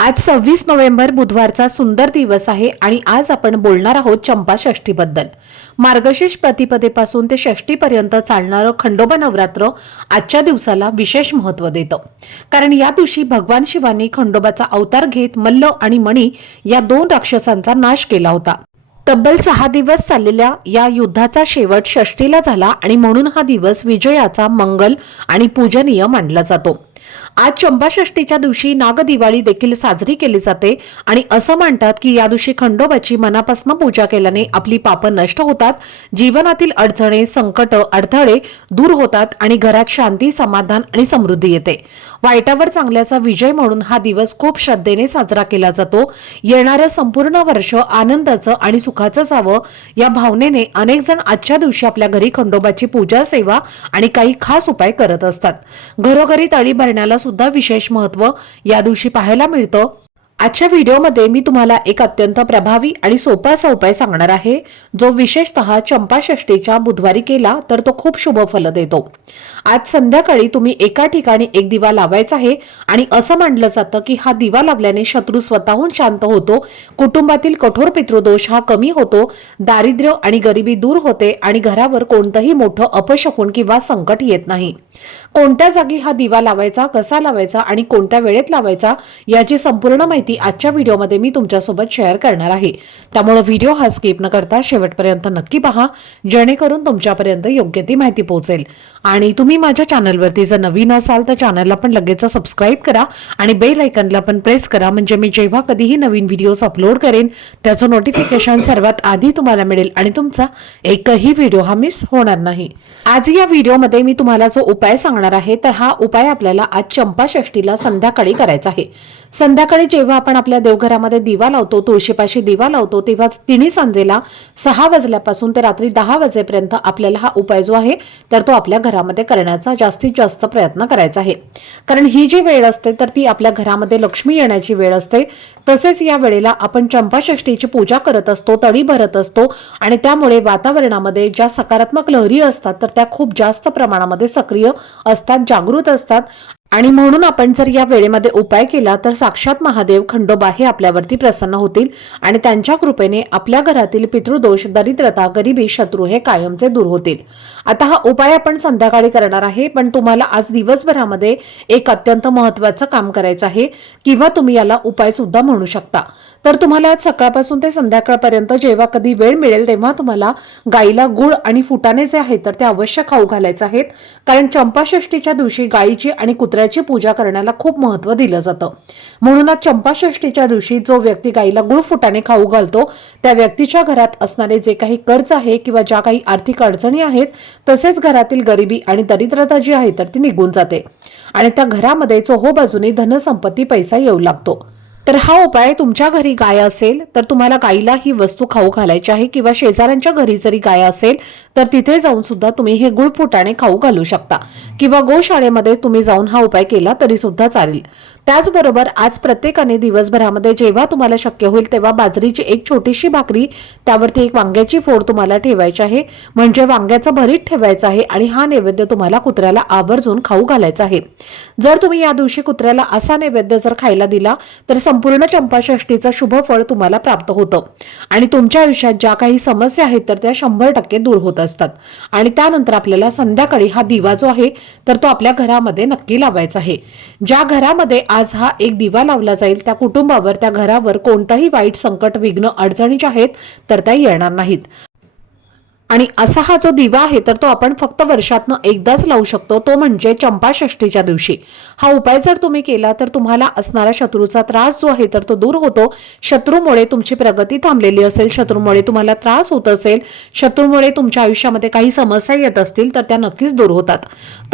आज सव्वीस नोव्हेंबर बुधवारचा सुंदर दिवस आहे आणि आज आपण बोलणार आहोत चंपा षष्ठीबद्दल. मार्गशीर्ष प्रतिपदेपासून ते षष्टीपर्यंत चालणारं खंडोबा नवरात्र आजच्या दिवसाला विशेष महत्त्व देतं. कारण या दिवशी भगवान शिवानी खंडोबाचा अवतार घेत मल्ल आणि मणी या दोन राक्षसांचा नाश केला होता. तब्बल सहा दिवस चाललेल्या या युद्धाचा शेवट षष्टीला झाला आणि म्हणून हा दिवस विजयाचा मंगल आणि पूजनीय मानला जातो. आज चंपाषष्टीच्या दिवशी नागदिवाळी देखील साजरी केली जाते आणि असं म्हणतात की या दिवशी खंडोबाची मनापासून पूजा केल्याने आपली पापं नष्ट होतात जीवनातील अडचणे संकट अडथळे दूर होतात आणि घरात शांती समाधान आणि समृद्धी येते. वाईटावर चांगल्याचा विजय म्हणून हा दिवस खूप श्रद्धेने साजरा केला जातो. येणारं संपूर्ण वर्ष आनंदाचं आणि सुख सुखाचं हवं या भावनेने अनेक जण आजच्या दिवशी आपल्या घरी खंडोबाची पूजा सेवा आणि काही खास उपाय करत असतात. घरोघरी तळी भरण्याला सुद्धा विशेष महत्त्व या दिवशी पाहायला मिळतं. आजच्या व्हिडिओमध्ये मी तुम्हाला एक अत्यंत प्रभावी आणि सोपा असा उपाय सांगणार आहे जो विशेषतः चंपाषष्टीच्या बुधवारी केला तर तो खूप शुभ फल देतो. आज संध्याकाळी तुम्ही एका ठिकाणी एक दिवा लावायचा आहे आणि असं मानलं जातं की हा दिवा लावल्याने शत्रू स्वतःहून शांत होतो कुटुंबातील कठोर पितृदोष हा कमी होतो दारिद्र्य आणि गरिबी दूर होते आणि घरावर कोणतंही मोठं अपशकुन किंवा संकट येत नाही. कोणत्या जागी हा दिवा लावायचा कसा लावायचा आणि कोणत्या वेळेत लावायचा याची संपूर्ण माहिती आजच्या व्हिडिओमध्ये मी तुमच्यासोबत शेअर करणार आहे. त्यामुळे व्हिडिओ हा स्किप न करता शेवटपर्यंत नक्की पहा जेणेकरून तुमच्यापर्यंत योग्य ती माहिती पोहोचेल. आणि तुम्ही माझ्या चॅनलवरती जर नवीन असाल तर चॅनलला पण लगेच सबस्क्राईब करा आणि बेल ऐकनला पण प्रेस करा म्हणजे मी जेव्हा कधीही नवीन व्हिडिओज अपलोड करेन त्याचं नोटिफिकेशन सर्वात आधी तुम्हाला मिळेल आणि तुमचा एकही व्हिडिओ हा मिस होणार नाही. आज या व्हिडिओमध्ये मी तुम्हाला जो उपाय सांगणार आहे तर हा उपाय आपल्याला आज चंपाषष्टीला संध्याकाळी करायचा आहे. संध्याकाळी जेव्हा आपण आपल्या देवघरामध्ये दिवा लावतो तुळशीपाशी दिवा लावतो तेव्हा तिन्ही सांजेला सहा वाजल्यापासून ते रात्री दहा वाजेपर्यंत आपल्याला हा उपाय जो आहे तर तो आपल्या घरामध्ये करण्याचा जास्तीत जास्त प्रयत्न करायचा आहे. कारण ही जी वेळ असते तर ती आपल्या घरामध्ये लक्ष्मी येण्याची वेळ असते. तसेच या वेळेला आपण चंपाषष्टीची पूजा करत असतो तळी भरत असतो आणि त्यामुळे वातावरणामध्ये ज्या सकारात्मक लहरी असतात तर त्या खूप जास्त प्रमाणामध्ये सक्रिय असतात जागृत असतात आणि म्हणून आपण जर या वेळेमध्ये उपाय केला तर साक्षात महादेव खंडोबा हे आपल्यावरती प्रसन्न होतील आणि त्यांच्या कृपेने आपल्या घरातील पितृदोष दरिद्रता गरिबी शत्रू हे कायमचे दूर होतील. आता हा उपाय आपण संध्याकाळी करणार आहे पण तुम्हाला आज दिवसभरामध्ये एक अत्यंत महत्वाचं काम करायचं आहे किंवा तुम्ही याला उपाय सुद्धा म्हणू शकता. तर तुम्हाला आज सकाळपासून ते संध्याकाळपर्यंत जेव्हा कधी वेळ मिळेल तेव्हा तुम्हाला गाईला गुळ आणि फुटाणे जे आहेत तर ते अवश्य खाऊ घालायचे आहेत. कारण चंपाषष्टीच्या दिवशी गायीची आणि कुत्र्याची पूजा करण्याला खूप महत्त्व दिलं जातं. म्हणून आज चंपाषष्टीच्या दिवशी जो व्यक्ती गाईला गुळ फुटाने खाऊ घालतो त्या व्यक्तीच्या घरात असणारे जे काही कर्ज आहे किंवा ज्या काही आर्थिक अडचणी आहेत तसेच घरातील गरिबी आणि दरिद्रता जी आहे तर ती निघून जाते. आणि त्या घरामध्ये चोहो बाजूने धनसंपत्ती पैसा येऊ लागतो. तर हा उपाय तुमच्या घरी गाय असेल तर तुम्हाला गायीला ही वस्तू खाऊ घालायची आहे किंवा शेजाऱ्यांच्या घरी जरी गाय असेल तर तिथे जाऊन सुद्धा तुम्ही हे गुळ फुटाणे खाऊ घालू शकता. किंवा गोशाळेमध्ये तुम्ही जाऊन हा उपाय केला तरी सुद्धा चालेल. त्याचबरोबर आज प्रत्येकाने दिवसभरामध्ये जेव्हा तुम्हाला शक्य होईल तेव्हा बाजरीची एक छोटीशी भाकरी त्यावरती एक वांग्याची फोड तुम्हाला ठेवायची आहे. म्हणजे वांग्याचं भरीत ठेवायचं आहे आणि हा नैवेद्य तुम्हाला कुत्र्याला आवर्जून खाऊ घालायचा आहे. जर तुम्ही या दिवशी कुत्र्याला असा नैवेद्य जर खायला दिला तर संपूर्ण चंपाषष्टीचं शुभ फळ तुम्हाला प्राप्त होतं. आणि तुमच्या आयुष्यात ज्या काही समस्या आहेत तर त्या शंभर टक्के दूर होत असतात. आणि त्यानंतर आपल्याला संध्याकाळी हा दिवा जो आहे तर तो आपल्या घरामध्ये नक्की लावायचा आहे. ज्या घरामध्ये आज हा एक दिवा लावला जाईल त्या कुटुंबावर त्या घरावर कोणताही वाईट संकट विघ्न अडचणी ज्या आहेत तर त्या येणार नाहीत. आणि असा हा जो दिवा आहे तर तो आपण फक्त वर्षातनं एकदाच लावू शकतो. तो म्हणजे चंपाषष्ठीच्या दिवशी. हा उपाय जर तुम्ही केला तर तुम्हाला असणारा शत्रूचा त्रास जो आहे तर तो दूर होतो. शत्रूमुळे तुमची प्रगती थांबलेली असेल शत्रूमुळे तुम्हाला त्रास होत असेल शत्रूमुळे तुमच्या आयुष्यामध्ये काही समस्या येत असतील तर त्या नक्कीच दूर होतात.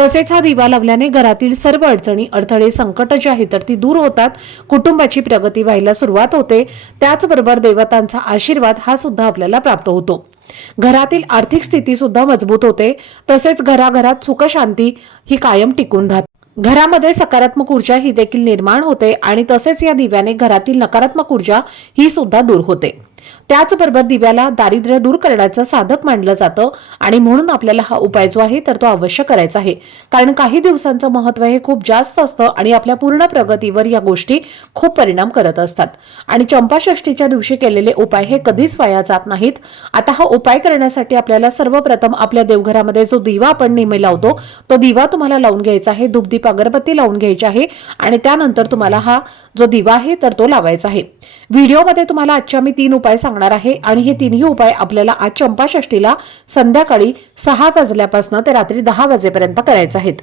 तसेच हा दिवा लावल्याने घरातील सर्व अडचणी अडथळे संकट जे आहेत तर ती दूर होतात. कुटुंबाची प्रगती व्हायला सुरुवात होते. त्याचबरोबर देवतांचा आशीर्वाद हा सुद्धा आपल्याला प्राप्त होतो. घरातील आर्थिक स्थिती सुद्धा मजबूत होते तसेच घराघरात सुखशांती ही कायम टिकून राहते. घरामध्ये सकारात्मक ऊर्जा ही देखील निर्माण होते आणि तसेच या दिव्याने घरातील नकारात्मक ऊर्जा ही सुद्धा दूर होते. त्याचबरोबर दिव्याला दारिद्र्य दूर करण्याचं साधक मानलं जातं आणि म्हणून आपल्याला हा उपाय जो आहे तर तो अवश्य करायचा आहे. कारण काही दिवसांचं महत्त्व हे खूप जास्त असतं आणि आपल्या पूर्ण प्रगतीवर या गोष्टी खूप परिणाम करत असतात. आणि चंपाषष्टीच्या दिवशी केलेले उपाय हे कधीच वाया जात नाहीत. आता हा उपाय करण्यासाठी आपल्याला सर्वप्रथम आपल्या देवघरामध्ये जो दिवा आपण नेहमी लावतो तो दिवा तुम्हाला लावून घ्यायचा आहे धूपदीप अगरबत्ती लावून घ्यायची आहे आणि त्यानंतर तुम्हाला हा जो दिवा आहे तर तो लावायचा आहे. व्हिडिओमध्ये तुम्हाला आजच्या मी तीन उपाय सांगणार आहे आणि हे तिन्ही उपाय आपल्याला आज चंपाषष्टीला संध्याकाळी सहा वाजल्यापासून ते रात्री दहा वाजेपर्यंत करायचे आहेत.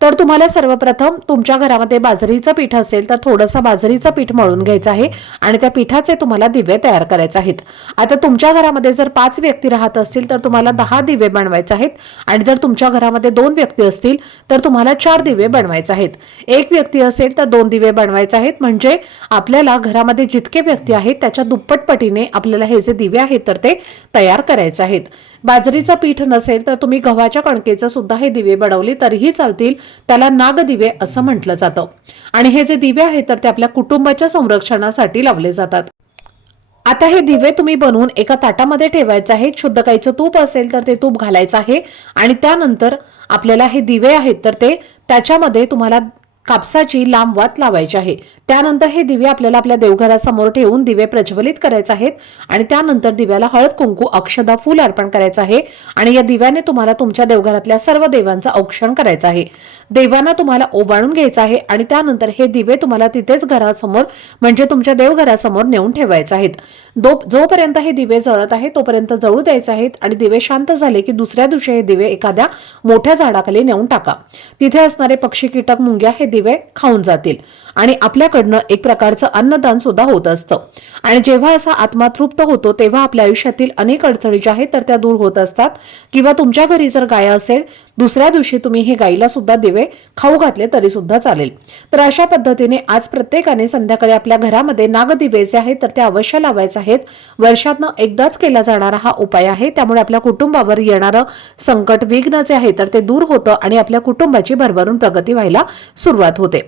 तर तुम्हाला सर्वप्रथम तुमच्या घरामध्ये बाजरीचं पीठ असेल तर थोडंसं बाजरीचं पीठ मळून घ्यायचं आहे आणि त्या पिठाचे तुम्हाला दिवे तयार करायचे आहेत. आता तुमच्या घरामध्ये जर पाच व्यक्ती राहत असतील तर तुम्हाला दहा दिवे बनवायचे आहेत आणि जर तुमच्या घरामध्ये दोन व्यक्ती असतील तर तुम्हाला चार दिवे बनवायचे आहेत. एक व्यक्ती असेल तर दोन दिवे बनवायचे आहेत. म्हणजे आपल्याला घरामध्ये जितके व्यक्ती आहेत त्याच्या दुप्पट पटीने आपल्याला हे जे दिवे आहेत तर ते तयार करायचे आहेत. बाजरीचं पीठ नसेल तर तुम्ही गव्हाच्या कणकेचं सुद्धा हे दिवे बनवले तरीही चालतील. त्याला नागदिवे असं म्हटलं जातं. आणि हे जे दिवे आहेत तर ते आपल्या कुटुंबाच्या संरक्षणासाठी लावले जातात. आता हे दिवे तुम्ही बनवून एका ताटामध्ये ठेवायचे आहेत शुद्ध गाईचं तूप असेल तर ते तूप घालायचं आहे. आणि त्यानंतर आपल्याला हे दिवे आहेत तर ते त्याच्यामध्ये तुम्हाला कापसाची लांब वात लावायची आहे. त्यानंतर हे दिवे आपल्याला आपल्या देवघरासमोर ठेवून दिवे प्रज्वलित करायचे आहेत आणि त्यानंतर दिव्याला हळद कुंकू अक्षदा फूल अर्पण करायचं आहे आणि या दिव्याने तुम्हाला तुमच्या देवघरातल्या सर्व देवांचं औक्षण करायचं आहे. देवांना तुम्हाला ओवाळून घ्यायचं आहे आणि त्यानंतर हे दिवे तुम्हाला तिथेच घरासमोर म्हणजे तुमच्या देवघरासमोर नेऊन ठेवायचे आहेत. दो जोपर्यंत हे दिवे जळत आहे तोपर्यंत जळू द्यायचे आहेत आणि दिवे शांत झाले की दुसऱ्या दिवशी हे दिवे एखाद्या मोठ्या झाडाखाली नेऊन टाका. तिथे असणारे पक्षी कीटक मुंग्या हे दिवे खाऊन जातील. आणि आपल्याकडनं एक प्रकारचं अन्नदान सुद्धा होत असतं. आणि जेव्हा असा आत्मा तृप्त होतो तेव्हा आपल्या आयुष्यातील अनेक अडचणी ज्या आहेत तर त्या दूर होत असतात. किंवा तुमच्या घरी जर गाय असेल दुसऱ्या दिवशी तुम्ही हे गायीला सुद्धा दिवे खाऊ घातले तरी सुद्धा चालेल. तर अशा पद्धतीने आज प्रत्येकाने संध्याकाळी आपल्या घरामध्ये नागदिवे जे आहेत तर ते अवश्य लावायचे आहेत. वर्षातनं एकदाच केला जाणारा हा उपाय आहे. त्यामुळे आपल्या कुटुंबावर येणारं संकट विघ्न जे आहे तर ते दूर होतं आणि आपल्या कुटुंबाची भरभरून प्रगती व्हायला सुरुवात होते.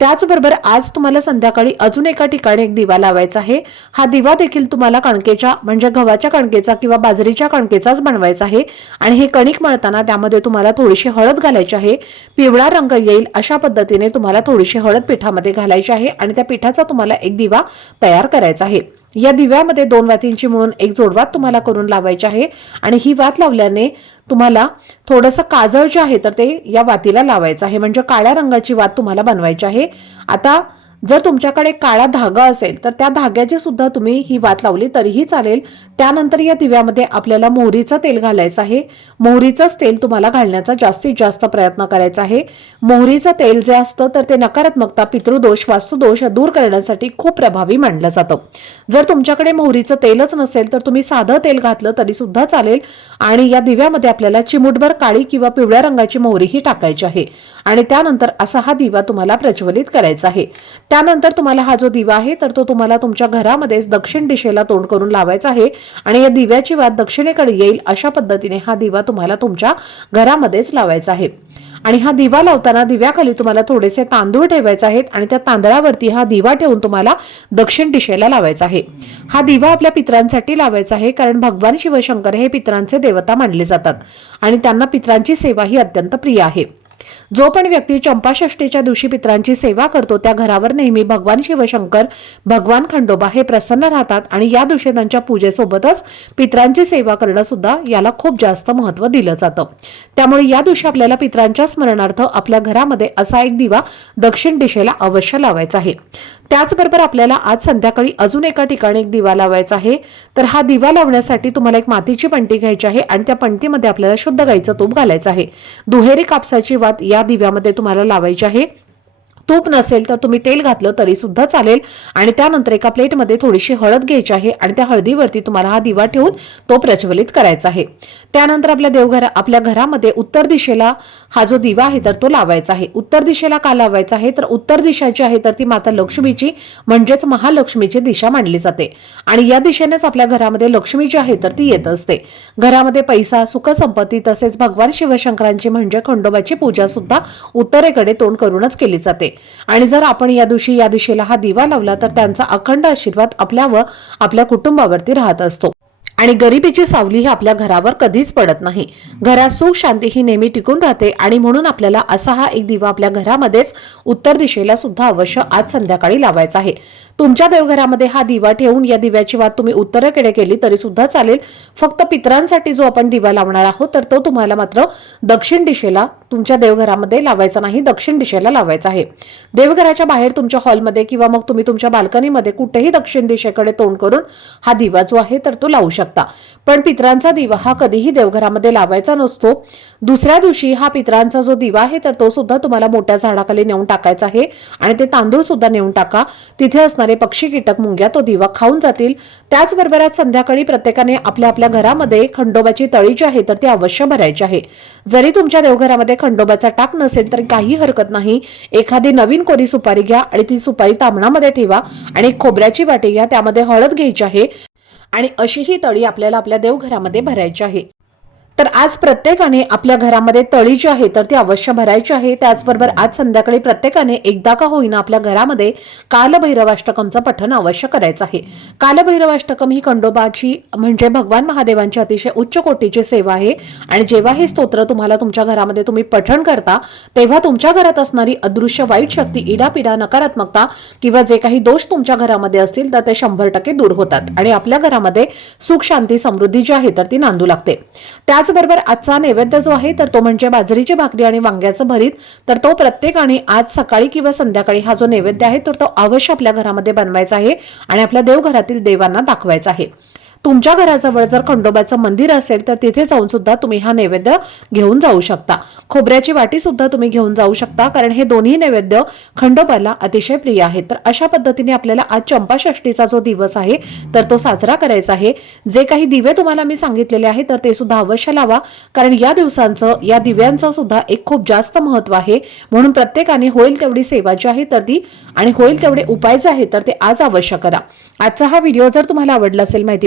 त्याचबरोबर आज तुम्हाला संध्याकाळी अजून एका ठिकाणी एक दिवा लावायचा आहे. हा दिवा देखील तुम्हाला कणकेच्या म्हणजे गव्हाच्या कणकेचा किंवा बाजरीच्या कणकेचाच बनवायचा आहे. आणि हे कणिक मळताना त्यामध्ये तुम्हाला थोडीशी हळद घालायची आहे. पिवळा रंग येईल अशा पद्धतीने तुम्हाला थोडीशी हळद पिठामध्ये घालायची आहे. आणि त्या पिठाचा तुम्हाला एक दिवा तयार करायचा आहे. या दिव्यामध्ये दोन वातींची मिळून एक जोडवात तुम्हाला करून लावायची आहे. आणि ही वात लावल्याने तुम्हाला थोडंसं काजळ जे आहे तर ते या वातीला लावायचं आहे. म्हणजे काळ्या रंगाची वात तुम्हाला बनवायची आहे. आता जर तुमच्याकडे काळा धागा असेल तर त्या धाग्याची सुद्धा तुम्ही ही वात लावली तरीही चालेल. त्यानंतर या दिव्यामध्ये आपल्याला मोहरीचं तेल घालायचं आहे. मोहरीचंच तेल तुम्हाला घालण्याचा जास्तीत जास्त प्रयत्न करायचा आहे. मोहरीचं तेल जे असतं तर ते नकारात्मकता पितृदोष वास्तुदोष दूर करण्यासाठी खूप प्रभावी मानलं जातं. जर तुमच्याकडे मोहरीचं तेलच नसेल तर तुम्ही साधं तेल घातलं तरी सुद्धा चालेल. आणि या दिव्यामध्ये आपल्याला चिमुटभर काळी किंवा पिवळ्या रंगाची मोहरीही टाकायची आहे. आणि त्यानंतर असा हा दिवा तुम्हाला प्रज्वलित करायचा आहे. त्यानंतर तुम्हाला हा जो दिवा आहे तर तो तुम्हाला तुमच्या घरामध्येच दक्षिण दिशेला तोंड करून लावायचा आहे आणि या दिव्याची वात दक्षिणेकडे येईल अशा पद्धतीने हा दिवा तुम्हाला तुमच्या घरामध्येच लावायचा आहे. आणि हा दिवा लावताना दिव्याखाली तुम्हाला थोडेसे तांदूळ ठेवायचे आहेत आणि त्या तांदळावरती हा दिवा ठेवून तुम्हाला दक्षिण दिशेला लावायचा आहे. हा दिवा आपल्या पित्रांसाठी लावायचा आहे कारण भगवान शिवशंकर हे पित्रांचे देवता मानले जातात आणि त्यांना पित्रांची सेवा ही अत्यंत प्रिय आहे. जो पण व्यक्ती चंपाषष्टीच्या दिवशी पित्रांची सेवा करतो त्या घरावर नेहमी भगवान शिवशंकर भगवान खंडोबा हे प्रसन्न राहतात आणि या दिवशी त्यांच्या पूजेसोबतच पित्रांची सेवा करणं सुद्धा याला खूप जास्त महत्त्व दिलं जातं. त्यामुळे या दिवशी आपल्याला पित्रांच्या स्मरणार्थ आपल्या घरामध्ये असा एक दिवा दक्षिण दिशेला अवश्य लावायचा आहे. त्याचबरोबर आपल्याला आज संध्याकाळी अजून एका ठिकाणी एक दिवा लावायचा आहे. तर हा दिवा लावण्यासाठी तुम्हाला एक मातीची पंटी घ्यायची आहे आणि त्या पंटीमध्ये आपल्याला शुद्ध गाईचं तूप घालायचं आहे. दुहेरी कापसाची सर्वात या दिव्यामध्ये तुम्हाला लावायची आहे. तूप नसेल तर तुम्ही तेल घातलं तरी सुद्धा चालेल. आणि त्यानंतर एका प्लेटमध्ये थोडीशी हळद घ्यायची आहे आणि त्या हळदीवरती तुम्हाला हा दिवा ठेवून तो प्रज्वलित करायचा आहे. त्यानंतर आपल्या देवघरा आपल्या घरामध्ये उत्तर दिशेला हा जो दिवा आहे तर तो लावायचा आहे. उत्तर दिशेला का लावायचा आहे? तर उत्तर दिशा जी आहे तर ती माता लक्ष्मीची म्हणजेच महालक्ष्मीची दिशा मानली जाते. आणि या दिशेनेच आपल्या घरामध्ये लक्ष्मी जी आहे तर ती येत असते. घरामध्ये पैसा सुख संपत्ती तसेच भगवान शिवशंकरांची म्हणजे खंडोबाची पूजा सुद्धा उत्तरेकडे तोंड करूनच केली जाते. आणि जर आपण या दिवशी या दिशेला हा दिवा लावला तर त्यांचा अखंड आशीर्वाद आपल्या व आपल्या कुटुंबावरती राहत असतो. आणि गरिबीची सावली ही आपल्या घरावर कधीच पडत नाही. घरात सुख शांती ही नेहमी टिकून राहते आणि म्हणून आपल्याला असा हा एक दिवा आपल्या घरामध्येच उत्तर दिशेला सुद्धा अवश्य आज संध्याकाळी लावायचा आहे. तुमच्या देवघरामध्ये हा दिवा ठेवून या दिव्याची वाद तुम्ही उत्तरेकडे केली तरी सुद्धा चालेल. फक्त पितरांसाठी जो आपण दिवा लावणार आहोत तर तो तुम्हाला मात्र दक्षिण दिशेला तुमच्या देवघरामध्ये लावायचा नाही दक्षिण दिशेला लावायचा आहे. देवघराच्या बाहेर तुमच्या हॉलमध्ये किंवा मग तुम्ही तुमच्या बाल्कनीमध्ये कुठेही दक्षिण दिशेकडे तोंड करून हा दिवा जो आहे तर तो लावू शकता. पण पितरांचा दिवा हा कधीही देवघरामध्ये लावायचा नसतो. दुसऱ्या दिवशी हा पितरांचा जो दिवा आहे तर तो सुद्धा तुम्हाला मोठ्या झाडाखाली नेऊन टाकायचा आहे आणि ते तांदूळ सुद्धा नेऊन टाका. तिथे असणारे पक्षी कीटक मुंग्या तो दिवा खाऊन जातील. त्याचबरोबर आज संध्याकाळी प्रत्येकाने आपल्या आपल्या घरामध्ये खंडोबाची तळी जी आहे तर ती अवश्य भरायची आहे. जरी तुमच्या देवघरामध्ये खंडोबाचा टाक नसेल तर काही हरकत नाही. एखादी नवीन कोरी सुपारी घ्या आणि ती सुपारी तांबणामध्ये ठेवा आणि खोबऱ्याची वाटी घ्या त्यामध्ये हळद घ्यायची आहे. आणि अशी ही तळी आपल्याला आपल्या देवघरामध्ये भरायची आहे. तर आज प्रत्येकाने आपल्या घरामध्ये तळी जी आहे तर ती अवश्य भरायची आहे. त्याचबरोबर आज संध्याकाळी प्रत्येकाने एकदा का होईना आपल्या घरामध्ये कालभैरवाष्टकमचं पठण अवश्य करायचं आहे. कालभैरवाष्टकम ही खंडोबाची म्हणजे भगवान महादेवांची अतिशय उच्च कोटीची सेवा आहे. आणि जेव्हा हे स्तोत्र तुम्हाला तुमच्या घरामध्ये तुम्ही पठण करता तेव्हा तुमच्या घरात असणारी अदृश्य वाईट शक्ती इडापिडा नकारात्मकता किंवा जे काही दोष तुमच्या घरामध्ये असतील तर ते शंभर टक्के दूर होतात. आणि आपल्या घरामध्ये सुख शांती समृद्धी जी आहे तर ती नांदू लागते. त्या त्याचबरोबर आजचा नैवेद्य जो आहे तर तो म्हणजे बाजरीची भाकरी आणि वांग्याचं भरीत. तर तो प्रत्येकाने आज सकाळी किंवा संध्याकाळी हा जो नैवेद्य आहे तर तो अवश्य आपल्या घरामध्ये बनवायचा आहे आणि आपल्या देवघरातील देवांना दाखवायचा आहे. तुमच्या घराजवळ जर खंडोबाचं मंदिर असेल तर तिथे जाऊन सुद्धा तुम्ही हा नैवेद्य घेऊन जाऊ शकता. खोबऱ्याची वाटी सुद्धा तुम्ही घेऊन जाऊ शकता कारण हे दोन्ही नैवेद्य खंडोबाला अतिशय प्रिय आहेत. तर अशा पद्धतीने आपल्याला आज चंपाषष्टीचा जो दिवस आहे तर तो साजरा करायचा आहे. जे काही दिवे तुम्हाला मी सांगितलेले आहे तर ते सुद्धा अवश्य लावा कारण या दिवसांचं या दिव्यांचं सुद्धा एक खूप जास्त महत्त्व आहे. म्हणून प्रत्येकाने होईल तेवढी सेवा जी आहे तर ती आणि होईल तेवढे उपाय जे आहे तर ते आज अवश्य करा. आजचा हा व्हिडिओ जर तुम्हाला आवडला असेल माहिती